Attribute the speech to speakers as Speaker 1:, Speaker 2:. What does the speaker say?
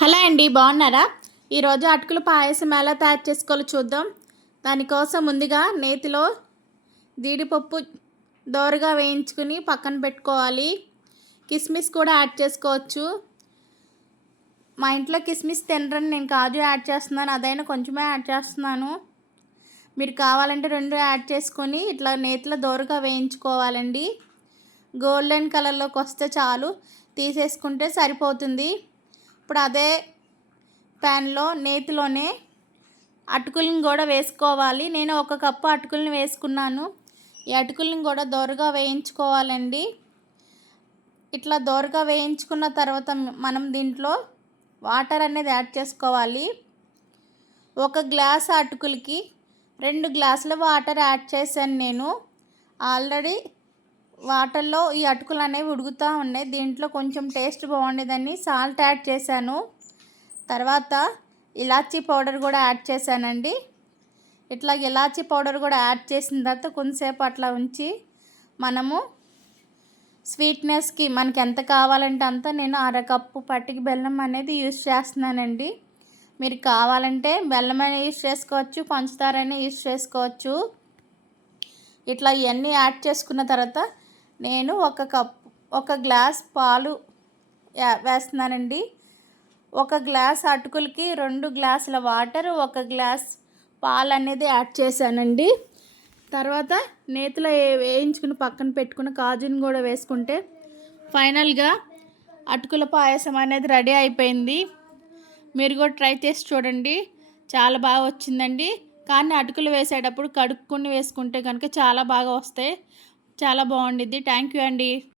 Speaker 1: Hello అండి బాగున్నారా? ఈరోజు అటుకుల పాయసం ఎలా తయారు చేసుకోవాలో చూద్దాం. దానికోసం ముందుగా నేతిలో జీడిపప్పు దోరగా వేయించుకుని పక్కన పెట్టుకోవాలి. కిస్మిస్ కూడా యాడ్ చేసుకోవచ్చు. మా ఇంట్లో కిస్మిస్ తినరని నేను కాజు యాడ్ చేస్తున్నాను అదైనా కొంచెమే యాడ్ చేస్తున్నాను. మీరు కావాలంటే రెండు యాడ్ చేసుకొని ఇట్లా నేతిలో దోరగా వేయించుకోవాలండి. గోల్డెన్ కలర్లోకి వస్తే చాలు తీసేసుకుంటే సరిపోతుంది. ఇప్పుడు అదే ప్యాన్లో నేతిలోనే అటుకులను కూడా వేసుకోవాలి. నేను ఒక కప్పు అటుకులను వేసుకున్నాను. ఈ అటుకులను కూడా దోరగా వేయించుకోవాలండి. ఇట్లా దోరగా వేయించుకున్న తర్వాత మనం దీంట్లో వాటర్ అనేది యాడ్ చేసుకోవాలి. ఒక గ్లాస్ అటుకులకి రెండు గ్లాసుల వాటర్ యాడ్ చేశాను నేను. ఆల్రెడీ వాటర్లో ఈ అటుకులు అనేవి ఉడుకుతూ ఉన్నాయి. దీంట్లో కొంచెం టేస్ట్ బాగుండేదని సాల్ట్ యాడ్ చేశాను. తర్వాత ఇలాచీ పౌడర్ కూడా యాడ్ చేశానండి. ఇట్లా ఇలాచీ పౌడర్ కూడా యాడ్ చేసిన తర్వాత కొంతసేపు అట్లా ఉంచి మనము స్వీట్నెస్కి మనకి ఎంత కావాలంటే అంత నేను అరకప్పు పట్టికి బెల్లం అనేది యూజ్ చేస్తున్నానండి. మీరు కావాలంటే బెల్లం అయినా యూస్ చేసుకోవచ్చు పంచదారనే యూజ్ చేసుకోవచ్చు. ఇట్లా ఇవన్నీ యాడ్ చేసుకున్న తర్వాత నేను ఒక కప్ ఒక గ్లాస్ పాలు వేస్తున్నానండి. ఒక గ్లాస్ అటుకులకి రెండు గ్లాసుల వాటర్ ఒక గ్లాస్ పాలు అనేది యాడ్ చేశానండి. తర్వాత నేతిలో వేయించుకుని పక్కన పెట్టుకున్న కాజుని కూడా వేసుకుంటే ఫైనల్గా అటుకుల పాయసం అనేది రెడీ అయిపోయింది. మీరు కూడా ట్రై చేసి చూడండి. చాలా బాగా వచ్చిందండి. కానీ అటుకులు వేసేటప్పుడు కడుక్కుని వేసుకుంటే కనుక చాలా బాగా వస్తాయి. చాలా బాగుండిద్ది. థ్యాంక్ యూ అండి.